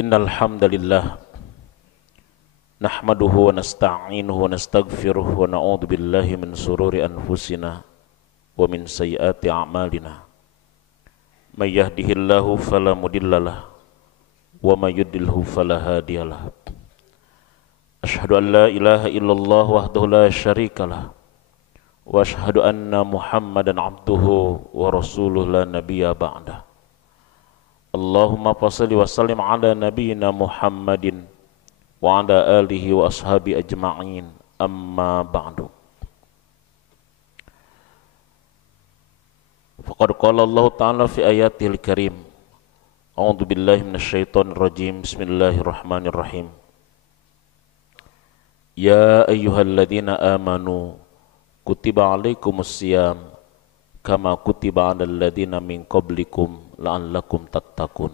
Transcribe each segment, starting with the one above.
Innal hamdalillah nahmaduhu wa nasta'inuhu wa nastaghfiruh wa na'udzu billahi min shururi anfusina wa min sayyiati a'malina. May yahdihillahu fala mudhillalah wa may yudlilhu fala hadiyalah. Asyhadu an la ilaha illallah wahdahu la syarikalah wa asyhadu anna Muhammadan abduhu wa rasuluhu la nabiyya ba'dah. Allahumma fassalli wa sallim ala nabiyyina Muhammadin wa ala alihi wa ashabi ajma'in, amma ba'du. Faqad qala Allah ta'ala fi ayatil karim, a'udzu billahi minasyaitonir rajim, bismillahirrahmanirrahim. Ya ayyuhalladzina amanu kutiba alaikumus syiyam kama kutiba alal ladzina min qablikum la'allakum tattaqun.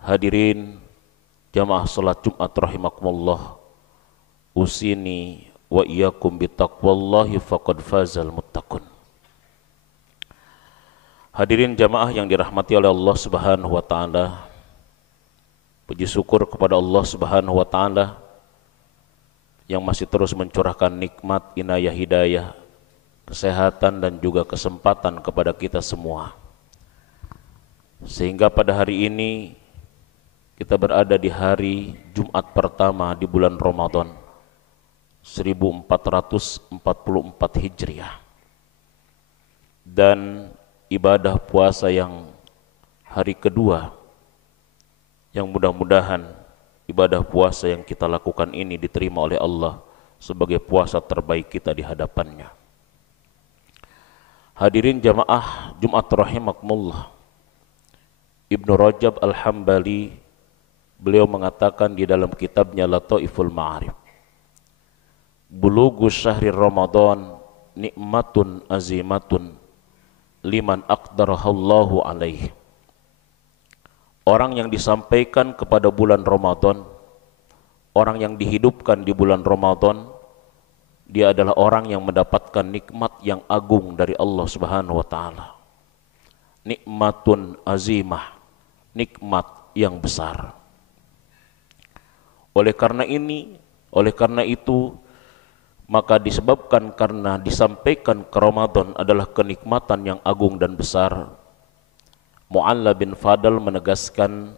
Hadirin jamaah salat Jumat rahimakumullah, usini wa iyyakum bittaqwallahi faqad fazal muttaqun. Hadirin jamaah yang dirahmati oleh Allah Subhanahu wa taala, puji syukur kepada Allah Subhanahu wa taala yang masih terus mencurahkan nikmat, inayah, hidayah, kesehatan dan juga kesempatan kepada kita semua, sehingga pada hari ini kita berada di hari Jumat pertama di bulan Ramadan 1444 Hijriah, dan ibadah puasa yang hari kedua, yang mudah-mudahan ibadah puasa yang kita lakukan ini diterima oleh Allah sebagai puasa terbaik kita di hadapannya. Hadirin jamaah Jumat rahimakumullah, Ibnu Rajab Al-Hambali beliau mengatakan di dalam kitabnya Lataiful Ma'arif, Bulughus syahri Ramadan nikmatun azimatun liman aqdarahallahu alaihi. Orang yang disampaikan kepada bulan Ramadan, orang yang dihidupkan di bulan Ramadan, dia adalah orang yang mendapatkan nikmat yang agung dari Allah Subhanahu wa taala. Nikmatun azimah, nikmat yang besar. Oleh karena itu, maka disebabkan karena disampaikan ke Ramadan adalah kenikmatan yang agung dan besar, Mu'alla bin Fadl menegaskan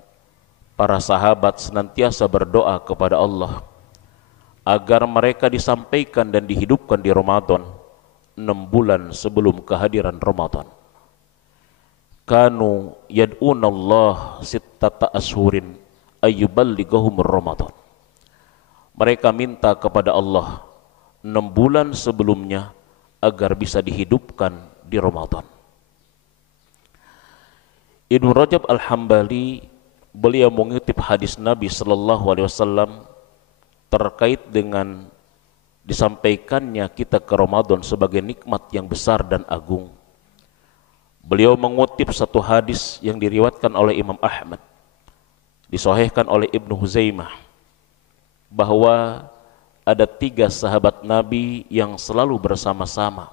para sahabat senantiasa berdoa kepada Allah agar mereka disampaikan dan dihidupkan di Ramadan 6 bulan sebelum kehadiran Ramadan. Kanu yad'una Allah sittata ashurin ayyuballighahumur Ramadan. Mereka minta kepada Allah 6 bulan sebelumnya agar bisa dihidupkan di Ramadan. Ibnu Rajab Al-Hambali beliau mengutip hadis Nabi sallallahu alaihi wasallam terkait dengan disampaikannya kita ke Ramadan sebagai nikmat yang besar dan agung. Beliau mengutip satu hadis yang diriwayatkan oleh Imam Ahmad, disahihkan oleh Ibnu Huzaimah, bahwa ada 3 sahabat Nabi yang selalu bersama-sama.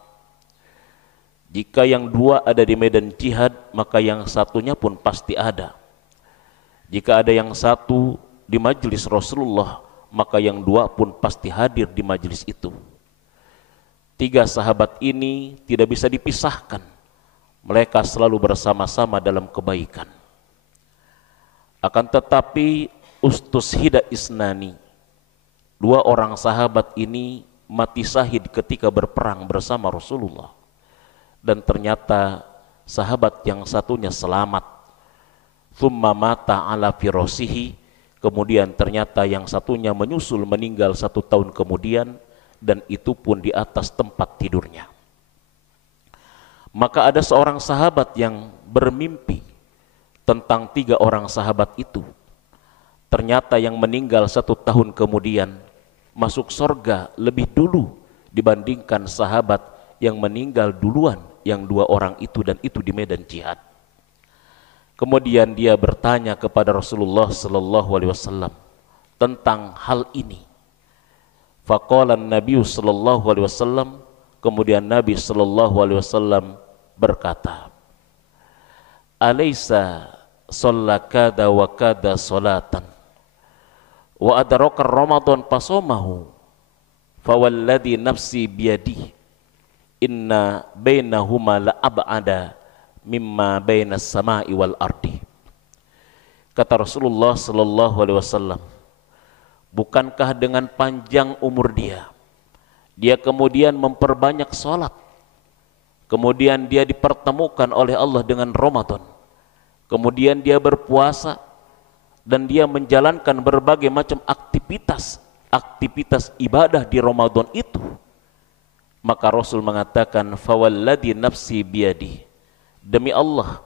Jika yang 2 ada di medan jihad, maka yang satunya pun pasti ada. Jika ada yang 1 di majelis Rasulullah, maka yang 2 pun pasti hadir di majelis itu. 3 sahabat ini tidak bisa dipisahkan. Mereka selalu bersama-sama dalam kebaikan. Akan tetapi ustushida isnani, 2 orang sahabat ini mati syahid ketika berperang bersama Rasulullah, dan ternyata sahabat yang satunya selamat. Thumma mata ala firasihi, kemudian ternyata yang satunya menyusul meninggal 1 tahun kemudian, dan itu pun di atas tempat tidurnya. Maka ada seorang sahabat yang bermimpi tentang 3 orang sahabat itu. Ternyata yang meninggal 1 tahun kemudian masuk surga lebih dulu dibandingkan sahabat yang meninggal duluan, yang 2 orang itu, dan itu di medan jihad. Kemudian dia bertanya kepada Rasulullah sallallahu alaihi wasallam tentang hal ini. Faqala an-nabiy sallallahu alaihi wasallam, kemudian Nabi sallallahu alaihi wasallam berkata, "Alaysa shalla kada wa kada salatan wa adraka Ramadan fasomahu fawalladhi nafsi biyadihi inna bainahuma la ab'ada mimma bainas sama'i wal ardi. Kata Rasulullah sallallahu alaihi wasallam, bukankah dengan panjang umur dia kemudian memperbanyak salat, kemudian dia dipertemukan oleh Allah dengan Ramadan, kemudian dia berpuasa dan dia menjalankan berbagai macam aktivitas ibadah di Ramadan itu, maka Rasul mengatakan fawalladhi nafsi biyadi, demi Allah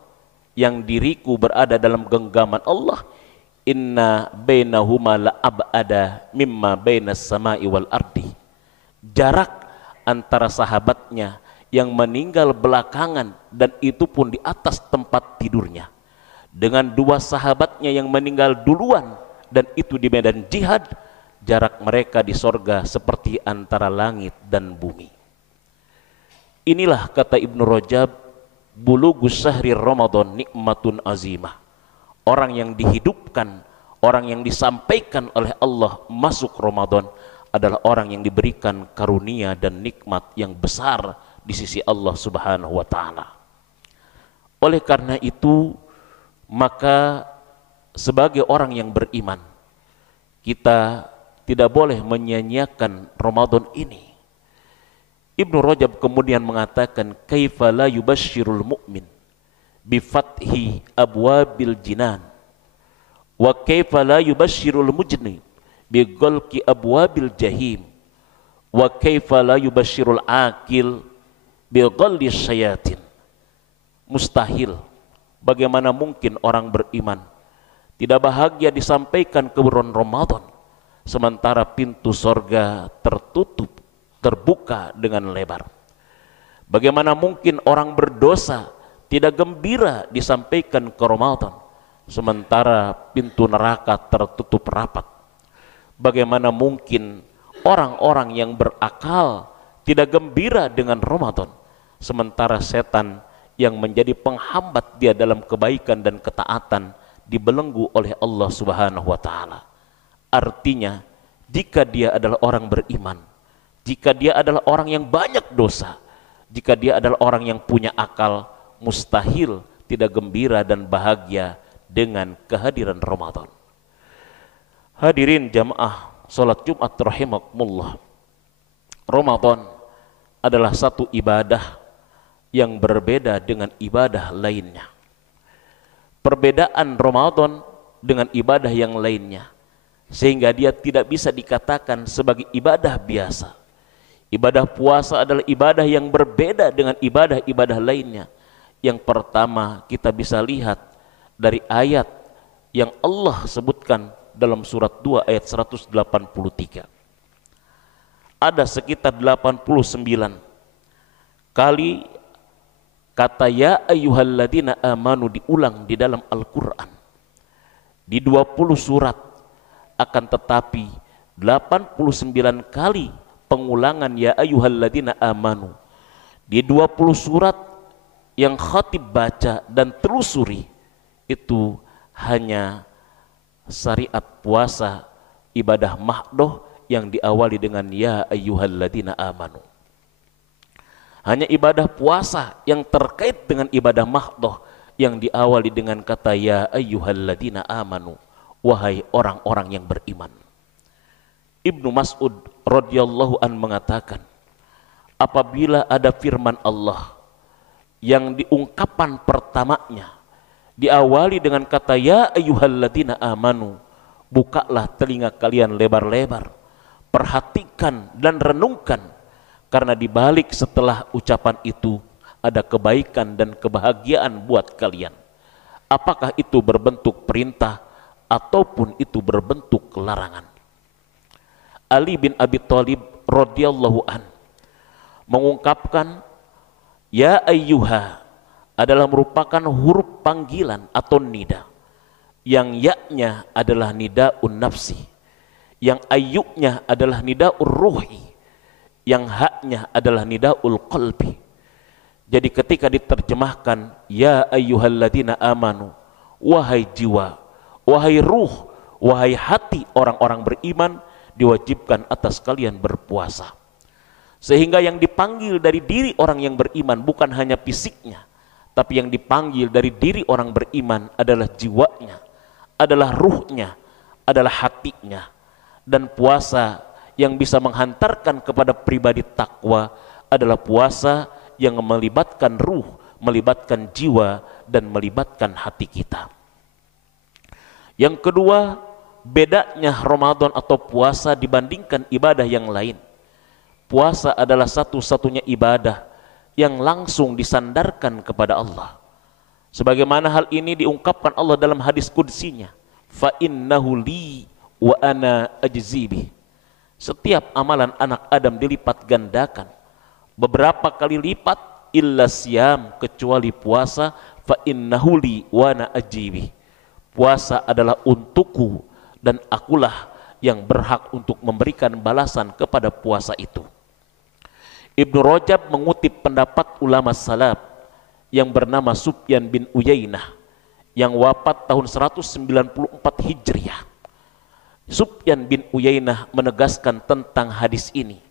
yang diriku berada dalam genggaman Allah, inna bainahuma la ab'ada mimma bainas sama'i wal ardi, jarak antara sahabatnya yang meninggal belakangan dan itu pun di atas tempat tidurnya dengan dua sahabatnya yang meninggal duluan dan itu di medan jihad, jarak mereka di sorga seperti antara langit dan bumi. Inilah kata Ibnu Rajab, bulughus syahri Ramadan nikmatun azimah. Orang yang dihidupkan, orang yang disampaikan oleh Allah masuk Ramadan adalah orang yang diberikan karunia dan nikmat yang besar di sisi Allah Subhanahu wa taala. Oleh karena itu, maka sebagai orang yang beriman, kita tidak boleh menyia-nyiakan Ramadan ini. Ibnu Rajab kemudian mengatakan, kaifa la yubasyirul mu'min bi fathi abwabil jinan wa kaifa la yubasyirul mujni bi ghalqi abwabil jahim wa kaifa la yubasyirul akil bi ghalli syayatin. Mustahil, bagaimana mungkin orang beriman tidak bahagia disampaikan ke bulan Ramadan sementara pintu sorga terbuka dengan lebar. Bagaimana mungkin orang berdosa tidak gembira disampaikan ke Ramadan sementara pintu neraka tertutup rapat? Bagaimana mungkin orang-orang yang berakal tidak gembira dengan Ramadan sementara setan yang menjadi penghambat dia dalam kebaikan dan ketaatan dibelenggu oleh Allah Subhanahu wa taala? Artinya, jika dia adalah orang beriman, jika dia adalah orang yang banyak dosa, jika dia adalah orang yang punya akal, mustahil tidak gembira dan bahagia dengan kehadiran Ramadan. Hadirin jamaah salat Jumat rahimakumullah, Ramadan adalah satu ibadah yang berbeda dengan ibadah lainnya. Perbedaan Ramadan dengan ibadah yang lainnya sehingga dia tidak bisa dikatakan sebagai ibadah biasa. Ibadah puasa adalah ibadah yang berbeda dengan ibadah-ibadah lainnya. Yang pertama, kita bisa lihat dari ayat yang Allah sebutkan dalam surat 2 ayat 183. Ada sekitar 89 kali kata ya ayyuhalladzina amanu diulang di dalam Al-Quran di 20 surat, akan tetapi 89 kali pengulangan ya ayyuhalladzina amanu di 20 surat yang khatib baca dan telusuri itu hanya syariat puasa, ibadah mahdoh yang diawali dengan ya ayyuhalladzina amanu. Hanya ibadah puasa yang terkait dengan ibadah mahdoh yang diawali dengan kata ya ayyuhalladzina amanu, wahai orang-orang yang beriman. Ibnu Mas'ud radhiyallahu an mengatakan, apabila ada firman Allah yang diungkapan pertamanya diawali dengan kata ya ayyuhalladzina amanu, bukalah telinga kalian lebar-lebar, perhatikan dan renungkan, karena di balik setelah ucapan itu ada kebaikan dan kebahagiaan buat kalian. Apakah itu berbentuk perintah ataupun itu berbentuk larangan? Ali bin Abi Thalib radhiyallahu an mengungkapkan ya ayyuha adalah merupakan huruf panggilan atau nida, yang ya-nya adalah nidaun nafsi, yang ayyunya adalah nidaul ruhi, yang haknya adalah nidaul qalbi. Jadi ketika diterjemahkan ya ayyuhalladzina amanu, wahai jiwa, wahai ruh, wahai hati orang-orang beriman, diwajibkan atas kalian berpuasa. Sehingga yang dipanggil dari diri orang yang beriman bukan hanya fisiknya, tapi yang dipanggil dari diri orang beriman adalah jiwanya, adalah ruhnya, adalah hatinya. Dan puasa yang bisa menghantarkan kepada pribadi takwa adalah puasa yang melibatkan ruh, melibatkan jiwa, dan melibatkan hati kita. Yang kedua, bedanya Ramadan atau puasa dibandingkan ibadah yang lain. Puasa adalah satu-satunya ibadah yang langsung disandarkan kepada Allah. Sebagaimana hal ini diungkapkan Allah dalam hadis qudsinya, fa innahu li wa ana ajzi bih. Setiap amalan anak Adam dilipat gandakan beberapa kali lipat, illa siyam, kecuali puasa, fa innahu li wa ana ajzi bih. Puasa adalah untukku dan akulah yang berhak untuk memberikan balasan kepada puasa itu. Ibnu Rajab mengutip pendapat ulama salaf yang bernama Sufyan bin Uyainah yang wafat tahun 194 Hijriah. Sufyan bin Uyainah menegaskan tentang hadis ini.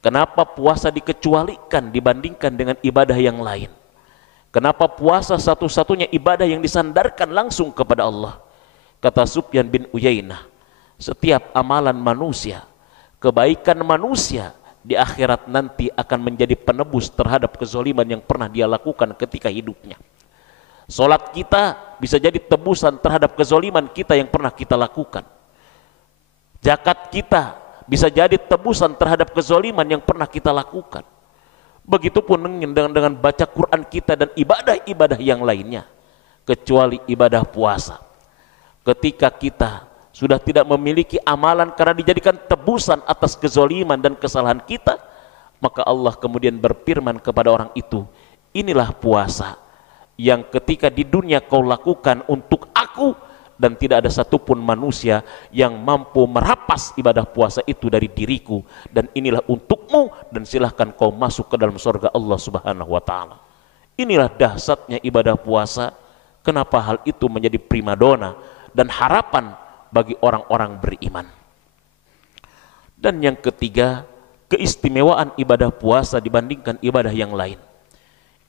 Kenapa puasa dikecualikan dibandingkan dengan ibadah yang lain? Kenapa puasa satu-satunya ibadah yang disandarkan langsung kepada Allah? Kata Sufyan bin Uyainah, setiap amalan manusia, kebaikan manusia di akhirat nanti akan menjadi penebus terhadap kezaliman yang pernah dia lakukan ketika hidupnya. Salat kita bisa jadi tebusan terhadap kezaliman kita yang pernah kita lakukan. Zakat kita bisa jadi tebusan terhadap kezaliman yang pernah kita lakukan. Begitupun dengan baca Quran kita dan ibadah-ibadah yang lainnya, kecuali ibadah puasa. Ketika kita sudah tidak memiliki amalan karena dijadikan tebusan atas kezaliman dan kesalahan kita, maka Allah kemudian berfirman kepada orang itu, inilah puasa yang ketika di dunia kau lakukan untuk aku, dan tidak ada satupun manusia yang mampu merapas ibadah puasa itu dari diriku, dan inilah untukmu, dan silahkan kau masuk ke dalam surga Allah subhanahu wa ta'ala. Inilah dahsyatnya ibadah puasa. Kenapa hal itu menjadi primadona dan harapan bagi orang-orang beriman. Dan yang ketiga, keistimewaan ibadah puasa dibandingkan ibadah yang lain.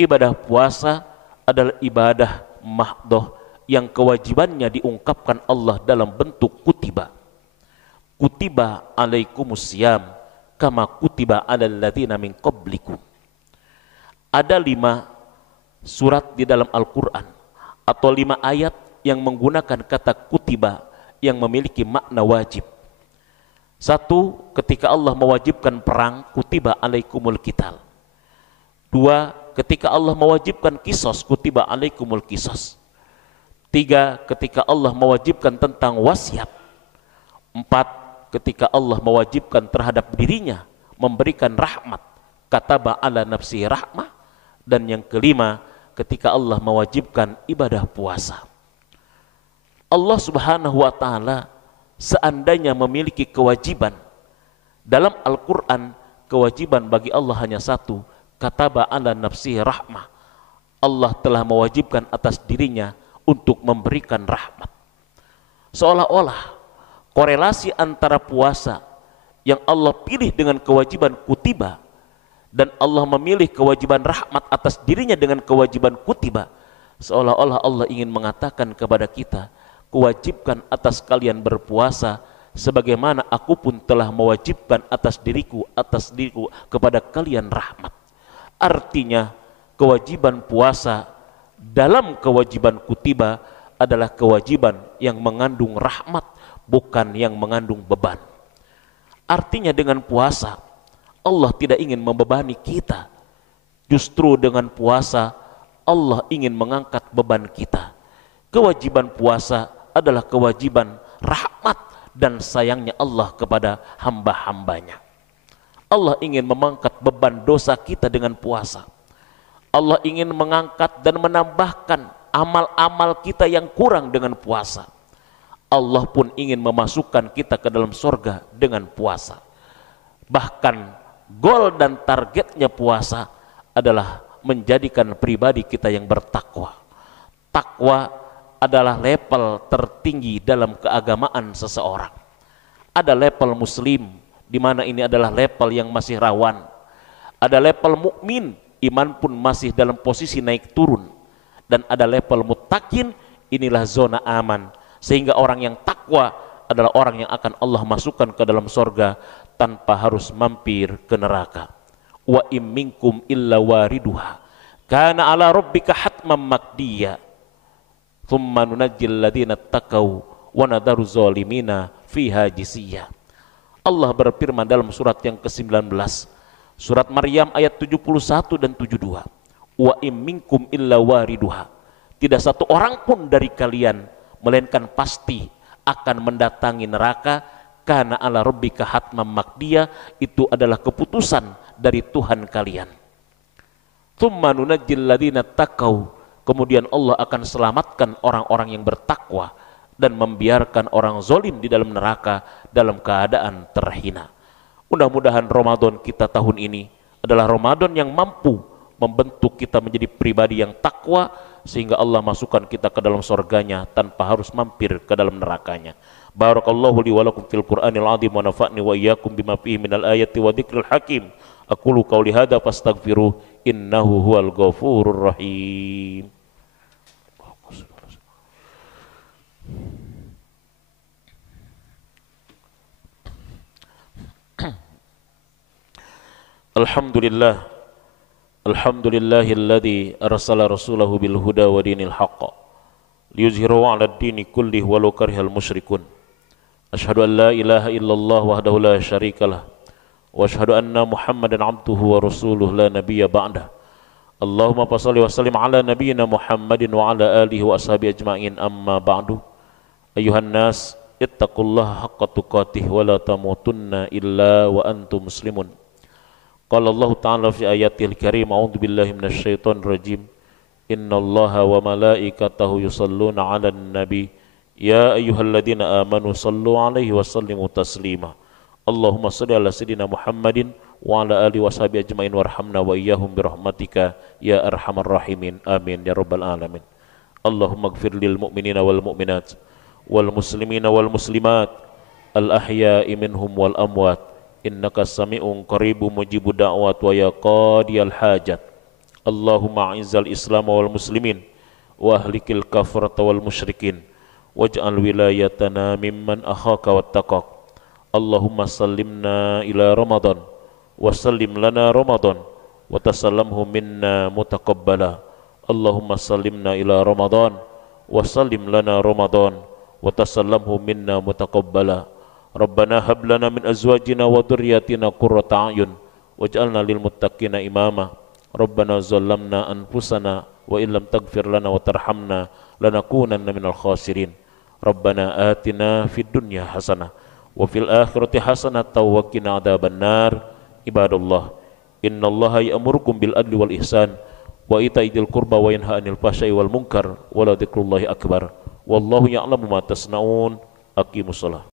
Ibadah puasa adalah ibadah mahdoh yang kewajibannya diungkapkan Allah dalam bentuk kutiba. Kutiba alaikumusiyam kama kutiba alal ladzina min qablikum. Ada 5 surat di dalam Al-Quran atau 5 ayat yang menggunakan kata kutiba yang memiliki makna wajib. 1, ketika Allah mewajibkan perang, kutiba alaikumul qital. 2, ketika Allah mewajibkan qisas, kutiba alaikumul qisas. 3, ketika Allah mewajibkan tentang wasiat. 4, ketika Allah mewajibkan terhadap dirinya memberikan rahmat, kataba ala nafsi rahmah. Dan yang kelima, ketika Allah mewajibkan ibadah puasa. Allah subhanahu wa ta'ala seandainya memiliki kewajiban, dalam Al-Quran kewajiban bagi Allah hanya 1, kataba ala nafsi rahmah. Allah telah mewajibkan atas dirinya untuk memberikan rahmat. Seolah-olah korelasi antara puasa yang Allah pilih dengan kewajiban kutiba dan Allah memilih kewajiban rahmat atas dirinya dengan kewajiban kutiba, seolah-olah Allah ingin mengatakan kepada kita, kewajibkan atas kalian berpuasa sebagaimana aku pun telah mewajibkan atas diriku kepada kalian rahmat. Artinya kewajiban puasa dalam kewajiban kutiba adalah kewajiban yang mengandung rahmat, bukan yang mengandung beban. Artinya dengan puasa Allah tidak ingin membebani kita, justru dengan puasa Allah ingin mengangkat beban kita. Kewajiban puasa adalah kewajiban rahmat dan sayangnya Allah kepada hamba-hambanya. Allah ingin mengangkat beban dosa kita dengan puasa. Allah ingin mengangkat dan menambahkan amal-amal kita yang kurang dengan puasa. Allah pun ingin memasukkan kita ke dalam surga dengan puasa. Bahkan goal dan targetnya puasa adalah menjadikan pribadi kita yang bertakwa. Takwa adalah level tertinggi dalam keagamaan seseorang. Ada level muslim, di mana ini adalah level yang masih rawan. Ada level mukmin, iman pun masih dalam posisi naik turun. Dan ada level muttaqin, inilah zona aman. Sehingga orang yang takwa adalah orang yang akan Allah masukkan ke dalam sorga tanpa harus mampir ke neraka. Wa im minkum illa wariduha kana ala rabbika hatman maqdiya thumma nunajjil ladzina taqaw wa nadharu zalimina fiha jisiyya. Allah berfirman dalam surat yang ke-19, surat Maryam ayat 71 dan 72. Wa im minkum illa wariduha, tidak satu orang pun dari kalian melainkan pasti akan mendatangi neraka. Kana ala rabbika hatman maqdiya, itu adalah keputusan dari Tuhan kalian. Tsumma nunajjil ladzina taqaw, kemudian Allah akan selamatkan orang-orang yang bertakwa dan membiarkan orang zalim di dalam neraka dalam keadaan terhina. Mudah-mudahan Ramadan kita tahun ini adalah Ramadan yang mampu membentuk kita menjadi pribadi yang takwa, sehingga Allah masukkan kita ke dalam surganya tanpa harus mampir ke dalam nerakanya. Barakallahu li wa lakum fil Qur'anil azim wa nafa'ni wa iyyakum bima fihi minal ayati wa dzikril hakim. Aqulu qauli hadza fastaghfiruh innahu huwal ghafurur rahim. Alhamdulillah, alhamdulillahilladzi arsala rasulahu bil huda wa dinil haqq liyuzhirahu 'ala ad-dini kullih walau karihal musyrikun. Asyhadu an la ilaha illallah wahdahu la syarikalah wa asyhadu anna Muhammadan 'abduhu wa rasuluhu la nabiyya ba'dah. Allahumma shalli wa sallim 'ala nabiyyina Muhammadin wa 'ala alihi wa ashabihi ajma'in, amma ba'du. Ayuhan nas, ittaqullaha haqqa tuqatih wa la tamutunna illa wa antum muslimun. Qala Allah Ta'ala fi ayatil karim, a'udzu billahi minasy syaithanir rajim. Innallaha wa malaikatahu yusalluna 'alan nabi ya ayyuhalladzina amanu sallu 'alaihi wa sallimu taslima. Allahumma shalli ala sayyidina Muhammadin wa ala alihi washabihi ajmain warhamna wa iyyahum birahmatika ya arhamar rahimin. Amin ya rabbal alamin. Allahumma ighfir lil mu'minina wal mu'minat wal muslimina wal muslimat al ahya'i minhum wal amwat innaka sami'un qaribun mujibud da'wat wa ya qadiyal hajat. Allahumma a'izzal islam wal muslimin wa ahlikil kafarata wal musyrikin waj'al wilayatana mimman akhaka wattaqak. Allahumma sallimna ila Ramadan wa sallim lana Ramadan wa tasallamhu minna mutaqabbala. Allahumma sallimna ila Ramadan wa sallim lana Ramadan wa tasallamhu minna mutaqabbala. Rabbana hab lana min azwajina wa dhurriyyatina qurrata a'yun waj'alna lil muttaqina imama. Rabbana zalamna anfusana wa illam taghfir lana wa tarhamna lanakunanna minal khasirin. Rabbana atina fid dunya hasanah wa fil akhirati hasanah wa qina adzabannar. Ibadallah, innallaha ya'murukum bil adli wal ihsan wa ita'idil qurba wa yanha 'anil fahsya'i wal munkar wa la dzikrullahi akbar. Wallahu ya'lamu ma tasna'un. Aqimussalah.